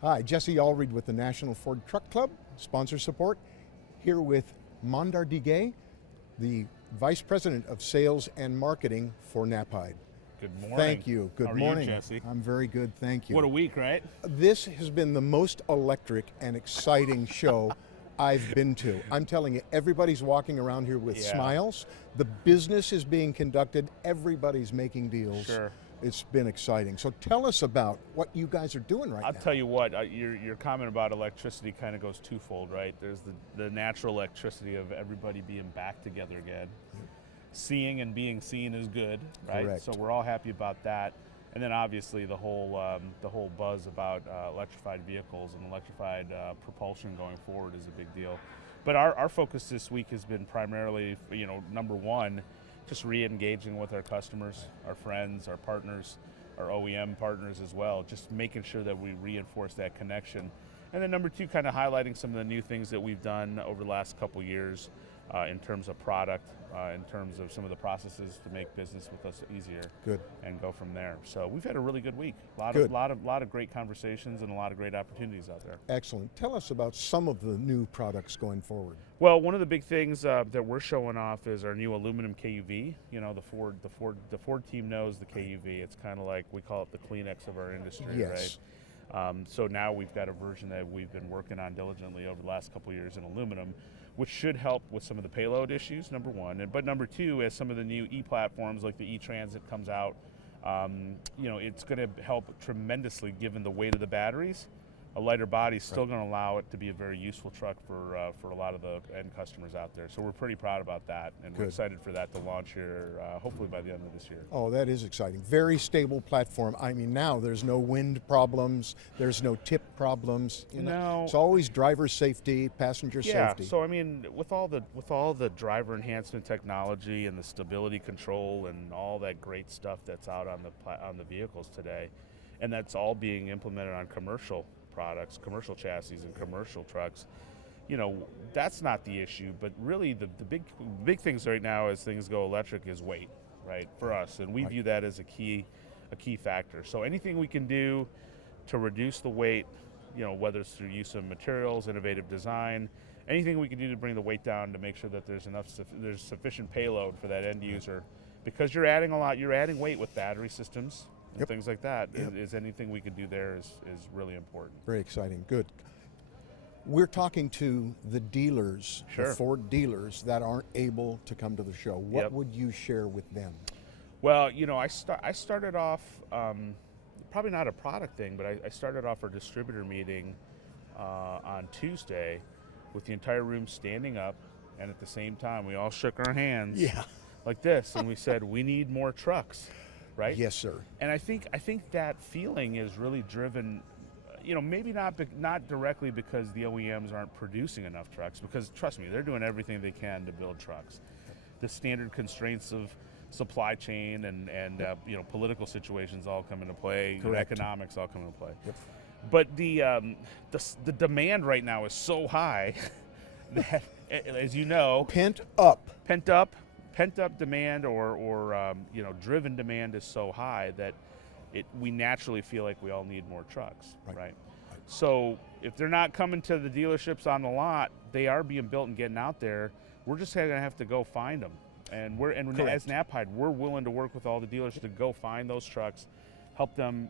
Hi, Jesse Allred with the National Ford Truck Club, sponsor support, here with Mandar Digay, the Vice President of Sales and Marketing for Knapheide. Good morning. Thank you. Good How are morning. you, Jesse? I'm very good, thank you. What a week, right? This has been the most electric and exciting show I've been to. I'm telling you, everybody's walking around here with smiles. The business is being conducted. Everybody's making deals. Sure. It's been exciting. So tell us about what you guys are doing right now. I'll tell you what, your comment about electricity kind of goes twofold, right? There's the natural electricity of everybody being back together again. Seeing and being seen is good, right? Correct. So we're all happy about that. And then obviously the whole buzz about electrified vehicles and electrified propulsion going forward is a big deal. But our focus this week has been primarily, number one, just re-engaging with our customers, our friends, our partners, our OEM partners as well, just making sure that we reinforce that connection. And then number two, kind of highlighting some of the new things that we've done over the last couple years in terms of product, in terms of some of the processes to make business with us easier. Good. And go from there. So we've had a really good week. A Good. lot of great conversations and a lot of great opportunities out there. Excellent. Tell us about some of the new products going forward. Well, one of the big things that we're showing off is our new aluminum KUV. You know, the Ford team knows the KUV. It's kind of like, we call it the Kleenex of our industry, Yes. right? So now we've got a version that we've been working on diligently over the last couple of years in aluminum, which should help with some of the payload issues, number one. But number two, as some of the new e-platforms like the e-Transit comes out, it's going to help tremendously given the weight of the batteries. A lighter body is still going to allow it to be a very useful truck for a lot of the end customers out there. So we're pretty proud about that, and we're excited for that to launch here, hopefully by the end of this year. Oh, that is exciting. Very stable platform. I mean, now there's no wind problems, there's no tip problems. No. It's always driver safety, passenger safety. So I mean, with all the driver enhancement technology and the stability control and all that great stuff that's out on the vehicles today, and that's all being implemented on commercial products, commercial chassis and commercial trucks, that's not the issue. But really the big things right now as things go electric is weight, right, for us. And we view that as a key factor. So anything we can do to reduce the weight, whether it's through use of materials, innovative design, anything we can do to bring the weight down to make sure that there's sufficient payload for that end user. Because you're adding weight with battery systems, and things like that. Is anything we can do there is really important. Very exciting. Good. We're talking to the dealers, the Ford dealers that aren't able to come to the show. What would you share with them? Well, I started off, probably not a product thing, but I started off our distributor meeting on Tuesday with the entire room standing up, and at the same time we all shook our hands like this, and we said, we need more trucks. Right? Yes, sir. And I think that feeling is really driven, maybe not directly because the OEMs aren't producing enough trucks, because trust me, they're doing everything they can to build trucks. The standard constraints of supply chain and political situations all come into play. Economics all come into play. But the demand right now is so high that, as you know, pent up demand or driven demand is so high that we naturally feel like we all need more trucks, right? So if they're not coming to the dealerships on the lot, they are being built and getting out there. We're just going to have to go find them, and as Knapheide, we're willing to work with all the dealers to go find those trucks, help them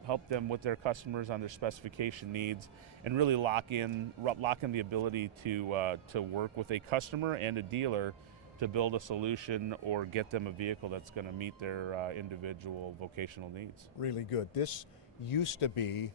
with their customers on their specification needs, and really lock in the ability to work with a customer and a dealer to build a solution or get them a vehicle that's going to meet their individual vocational needs. Really good. This used to be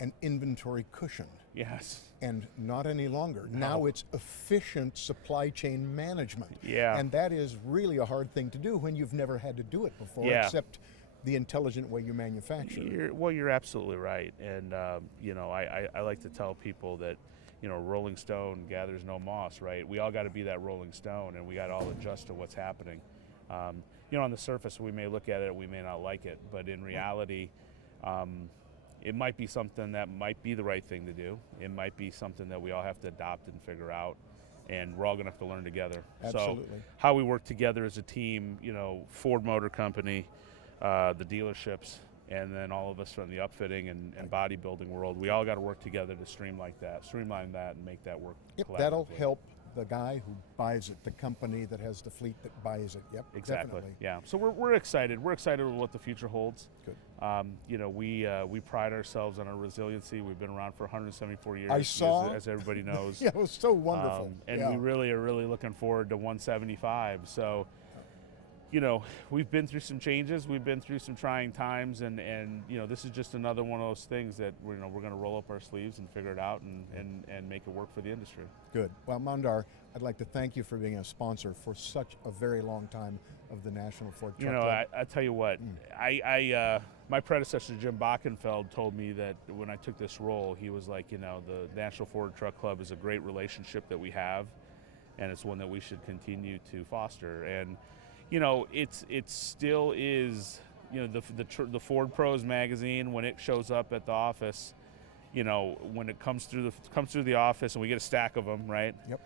an inventory cushion. Yes. And not any longer. No. Now it's efficient supply chain management. Yeah. And that is really a hard thing to do when you've never had to do it before, except the intelligent way you manufacture. You're absolutely right. And I like to tell people that Rolling Stone gathers no moss, right? We all got to be that Rolling Stone, and we got to all adjust to what's happening. On the surface, we may look at it, we may not like it, but in reality, it might be something that might be the right thing to do. It might be something that we all have to adopt and figure out, and we're all going to have to learn together. Absolutely. So how we work together as a team, Ford Motor Company, the dealerships, and then all of us from the upfitting and bodybuilding world, we all got to work together to streamline that, and make that work. Yep, that'll help the guy who buys it, the company that has the fleet that buys it. Yep, exactly. Definitely. Yeah. So we're excited. We're excited with what the future holds. Good. You know, we pride ourselves on our resiliency. We've been around for 174 years. I saw, as everybody knows. Yeah, it was so wonderful. And we really are looking forward to 175. So, you know, we've been through some changes. We've been through some trying times, and you know, this is just another one of those things that we're going to roll up our sleeves and figure it out and make it work for the industry. Good. Well, Mandar, I'd like to thank you for being a sponsor for such a very long time of the National Ford Truck You know, Club. I tell you what, my predecessor Jim Bockenfeld told me that when I took this role, he was like, you know, the National Ford Truck Club is a great relationship that we have, and it's one that we should continue to foster. And you know, it still is, you know, the Ford Pros magazine, when it shows up at the office, you know, when it comes through the office and we get a stack of them, right? Yep.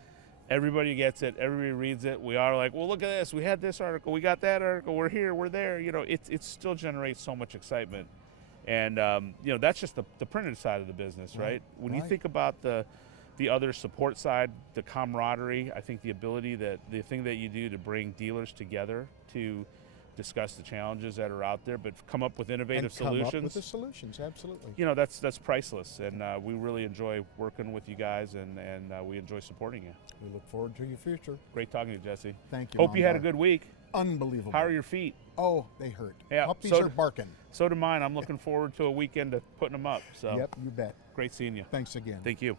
Everybody gets it. Everybody reads it. We are like, well, look at this. We had this article. We got that article. We're here. We're there. You know, it still generates so much excitement, and you know, that's just the printed side of the business, right? When you think about the other support side, the camaraderie, I think the thing that you do to bring dealers together to discuss the challenges that are out there, but come up with innovative solutions. Come up with the solutions, absolutely. You know, that's priceless, and we really enjoy working with you guys, and we enjoy supporting you. We look forward to your future. Great talking to you, Jesse. Thank you. Hope you had a Mandar. good week. Unbelievable. How are your feet? Oh, they hurt. Yeah, Puppies are barking. So do mine. I'm looking forward to a weekend of putting them up. So Yep, you bet. great seeing you. Thanks again. Thank you.